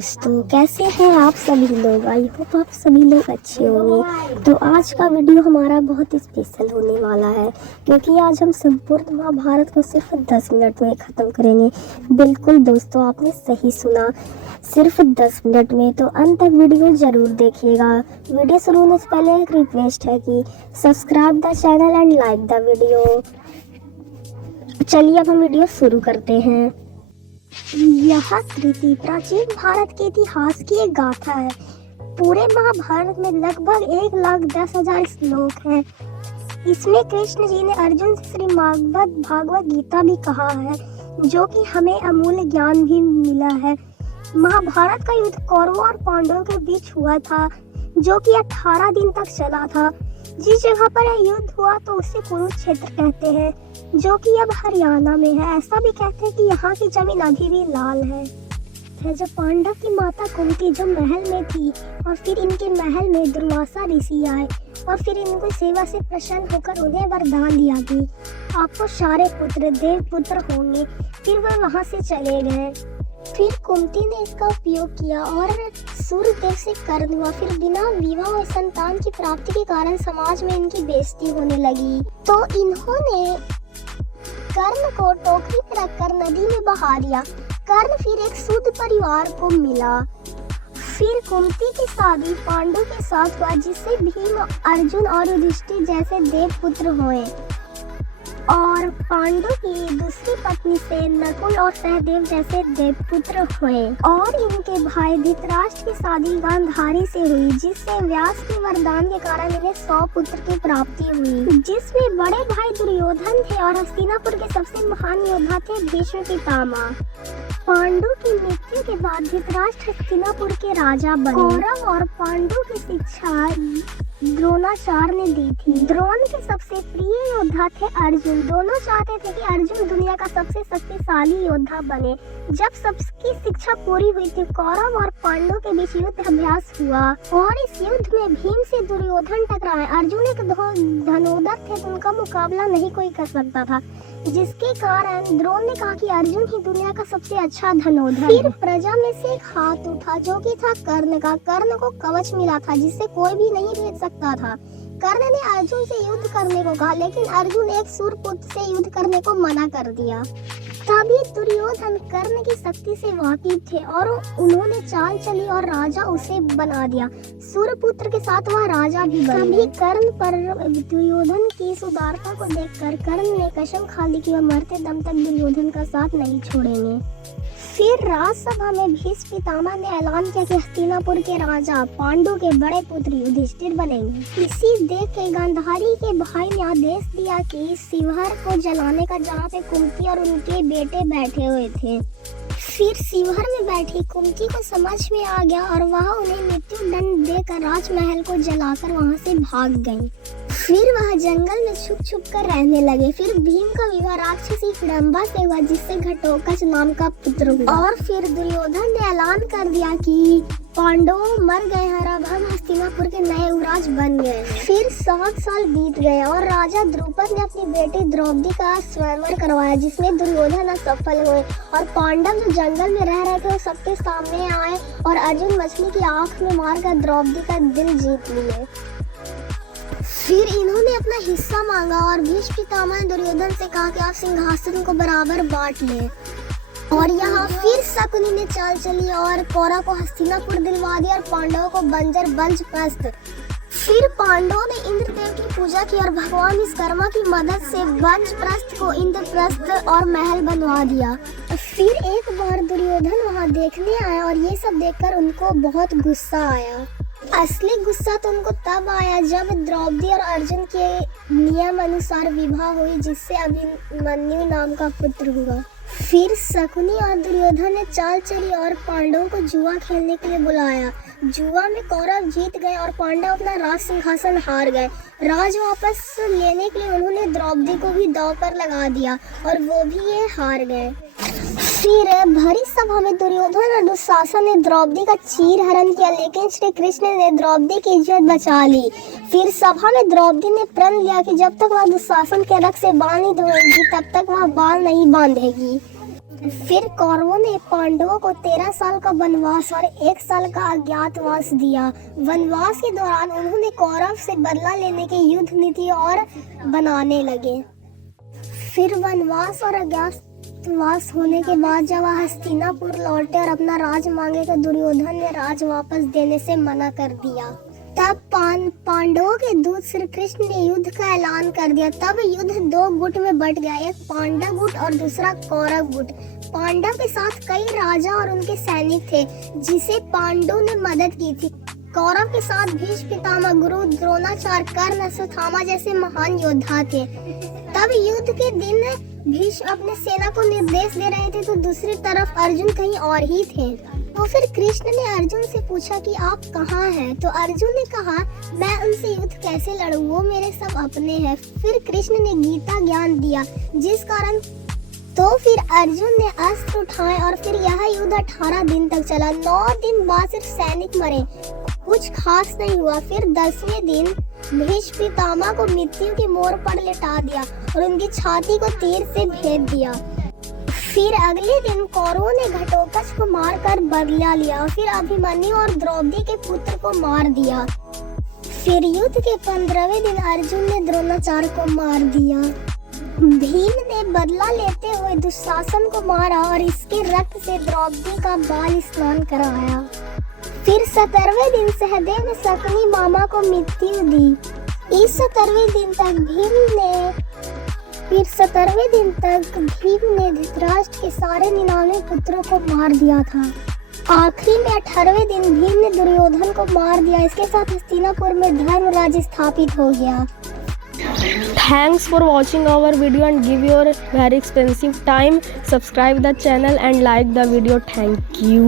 दोस्तों, कैसे हैं आप सभी लोग। आई होप आप सभी लोग अच्छे होंगे। तो आज का वीडियो हमारा बहुत स्पेशल होने वाला है, क्योंकि आज हम संपूर्ण महाभारत को सिर्फ 10 मिनट में ख़त्म करेंगे। बिल्कुल दोस्तों, आपने सही सुना, सिर्फ 10 मिनट में। तो अंत तक वीडियो ज़रूर देखिएगा। वीडियो शुरू होने से पहले एक रिक्वेस्ट है कि subscribe the channel and like the video. चलिए अब हम वीडियो शुरू करते हैं। यह कृति प्राचीन भारत के इतिहास की एक गाथा है। पूरे महाभारत में लगभग 1,10,000 श्लोक हैं। इसमें कृष्ण जी ने अर्जुन से श्रीमद् भागवत गीता भी कहा है, जो कि हमें अमूल्य ज्ञान भी मिला है। महाभारत का युद्ध कौरवों और पांडवों के बीच हुआ था, जो कि 18 दिन तक चला था। जिस जगह पर यह युद्ध हुआ तो उसे कुरुक्षेत्र कहते हैं, जो कि अब हरियाणा में है। ऐसा भी कहते हैं कि यहाँ की जमीन अभी भी लाल है। जब पांडव की माता कुंती जो महल में थी, और फिर इनके महल में दुर्वासा ऋषि आए और फिर इनको सेवा से प्रसन्न होकर उन्हें वरदान दिया कि आपको सारे पुत्र देव पुत्र होंगे। फिर वह वहाँ से चले गए। फिर कुंती ने इसका उपयोग किया और सूर्यदेव से कर्ण हुआ। फिर बिना विवाह और संतान की प्राप्ति के कारण समाज में इनकी बेइज्जती होने लगी, तो इन्होंने कर्ण को टोकरी में रखकर नदी में बहा दिया। कर्ण फिर एक शुद्ध परिवार को मिला। फिर कुंती की शादी पांडु के साथ हुआ, जिससे भीम, अर्जुन और युधिष्ठिर जैसे देव पुत्र हुए। और पांडु की दूसरी पत्नी से नकुल और सहदेव जैसे देवपुत्र हुए। और इनके भाई धृतराष्ट्र की शादी गांधारी से हुई, जिससे व्यास के वरदान के कारण इन्हें 100 पुत्र की प्राप्ति हुई, जिसमें बड़े भाई दुर्योधन थे और हस्तिनापुर के सबसे महान योद्धा थे भीष्म पितामह। पांडु की मृत्यु के बाद धृतराष्ट्र हस्तिनापुर के राजा बने। कौरव और पांडु की शिक्षा द्रोणाचार्य ने दी थी। द्रोण के सबसे प्रिय योद्धा थे अर्जुन। दोनों चाहते थे कि अर्जुन दुनिया का सबसे शक्तिशाली योद्धा बने। जब सबकी शिक्षा पूरी हुई थी, कौरव और पांडु के बीच युद्ध अभ्यास हुआ और इस युद्ध में भीम से दुर्योधन टकराए। अर्जुन एक धनुर्धर थे, तो उनका मुकाबला नहीं कोई कर सकता था, जिसके कारण द्रोण ने कहा कि अर्जुन ही दुनिया का सबसे अच्छा धनुर्धर। फिर प्रजा में से एक हाथ उठा, जो कि था कर्ण का। कर्ण को कवच मिला था, जिससे कोई भी नहीं भेद सकता था। कर्ण ने अर्जुन से युद्ध करने को कहा, लेकिन अर्जुन एक सूरपुत्र से युद्ध करने को मना कर दिया। तभी दुर्योधन कर्ण की शक्ति से वाकिफ थे और उन्होंने चाल चली और राजा उसे बना दिया। सूरपुत्र के साथ वह राजा भी बन गया। कर्ण पर दुर्योधन की इस उदारता को देखकर कर्ण ने कसम खा ली कि वह मरते दम तक दुर्योधन का साथ नहीं छोड़ेंगे। फिर राजसभा में भीष्म पितामह ने ऐलान किया कि हस्तिनापुर के राजा पांडु के बड़े पुत्र युधिष्ठिर बनेंगे। इसी देख के गांधारी के भाई ने आदेश दिया कि शिवहर को जलाने का, जहाँ पे कुंती और उनके बेटे बैठे हुए थे। फिर शिवहर में बैठी कुंती को समझ में आ गया और वह उन्हें मृत्यु दंड देकर राजमहल को जलाकर वहां से भाग गईं। फिर वह जंगल में छुप छुप कर रहने लगे। फिर भीम का विवाह राक्षसी हिडम्बा से हुआ, जिससे घटोत्कच नाम का पुत्र हुआ। और फिर दुर्योधन ने ऐलान कर दिया कि पांडव मर गए हैं, अब हम हस्तिनापुर के नए युवराज बन गए। फिर 7 साल बीत गए और राजा द्रुपद ने अपनी बेटी द्रौपदी का स्वयंवर करवाया, जिसमें दुर्योधन असफल हुए। और पांडव जो जंगल में रह रहे थे वो सबके सामने आए और अर्जुन मछली की आंख में मारकर द्रौपदी का दिल जीत लिए। फिर इन्होंने अपना हिस्सा मांगा और भीष्म पितामह ने दुर्योधन से कहा कि आप सिंहासन को बराबर बांट लें। और यहाँ फिर शकुनी ने चाल चली और कौरव को हस्तिनापुर दिलवा दिया और पांडवों को बंजर वंशप्रस्थ। फिर पांडवों ने इंद्रदेव की पूजा की और भगवान विश्वकर्मा की मदद से वंशप्रस्थ को इंद्रप्रस्थ और महल बनवा दिया। फिर एक बार दुर्योधन वहाँ देखने आया और ये सब देखकर उनको बहुत गुस्सा आया। असली गुस्सा तो उनको तब आया जब द्रौपदी और अर्जुन के नियम अनुसार विवाह हुई, जिससे अभिमन्यु नाम का पुत्र हुआ। फिर शकुनी और दुर्योधन ने चाल चली और पांडवों को जुआ खेलने के लिए बुलाया। जुआ में कौरव जीत गए और पांडव अपना राज सिंहासन हार गए। राज वापस लेने के लिए उन्होंने द्रौपदी को भी दांव पर लगा दिया और वो भी ये हार गए। फिर भरी सभा में दुर्योधन और दुशासन ने द्रौपदी का चीर हरण किया, लेकिन श्री कृष्ण ने द्रौपदी की इज्जत बचा ली। फिर सभा में द्रौपदी ने प्रण लिया कि जब तक वह दुशासन के रथ से बाल नहीं धोएगी, तब तक वह बाल नहीं बांधेगी। फिर कौरवों ने पांडवों को 13 साल का वनवास और 1 साल का अज्ञातवास दिया। वनवास के दौरान उन्होंने कौरव से बदला लेने की युद्ध नीति और बनाने लगे। फिर वनवास और अज्ञातवास होने के बाद जब वह हस्तिनापुर लौटे और अपना राज मांगे तो दुर्योधन ने राज वापस देने से मना कर दिया। तब पांडवों के दूत श्री कृष्ण ने युद्ध का ऐलान कर दिया। तब युद्ध 2 गुट में बट गया, एक पांडव गुट और दूसरा कौरव गुट। पांडव के साथ कई राजा और उनके सैनिक थे जिसे पांडु ने मदद की थी। कौरव के साथ भीष्म पितामह, गुरु द्रोणाचार्य, कर्ण, अश्वत्थामा जैसे महान योद्धा थे। तब युद्ध के दिन भीष्म अपने सेना को निर्देश दे रहे थे तो दूसरी तरफ अर्जुन कहीं और ही थे। तो फिर कृष्ण ने अर्जुन से पूछा कि आप कहाँ हैं? तो अर्जुन ने कहा, मैं उनसे युद्ध कैसे लड़ूं, वो मेरे सब अपने हैं। फिर कृष्ण ने गीता ज्ञान दिया जिस कारण तो फिर अर्जुन ने अस्त्र उठाए और फिर यह युद्ध 18 दिन तक चला। 9 दिन बाद सिर्फ सैनिक मरे, कुछ खास नहीं हुआ। फिर 10वें दिन भीष्म पितामह को मृत्यु की मोर पर लेटा दिया और उनकी छाती को तीर से भेद दिया। फिर अगले दिन कौरवों ने घटोत्कच को मारकर बदला लिया। फिर अभिमन्यु और द्रौपदी के पुत्र को मार दिया। फिर युद्ध के 15वें दिन अर्जुन ने द्रोणाचार्य को मार दिया। भीम ने बदला लेते हुए दुशासन को मारा और इसके रक्त से द्रौपदी का बाल स्नान कराया। फिर 17वें दिन सहदेव ने शकुनी मामा को मृत्यु दी। इस 17वें दिन तक भीम ने धृतराष्ट्र के सारे 99 पुत्रों को मार दिया था। आखिरी में 18वें दिन भीम ने दुर्योधन को मार दिया। इसके साथ हस्तिनापुर में धर्म राज्य स्थापित हो गया। Thanks for watching our video and give your very expensive time. Subscribe the channel and like the video. Thank you.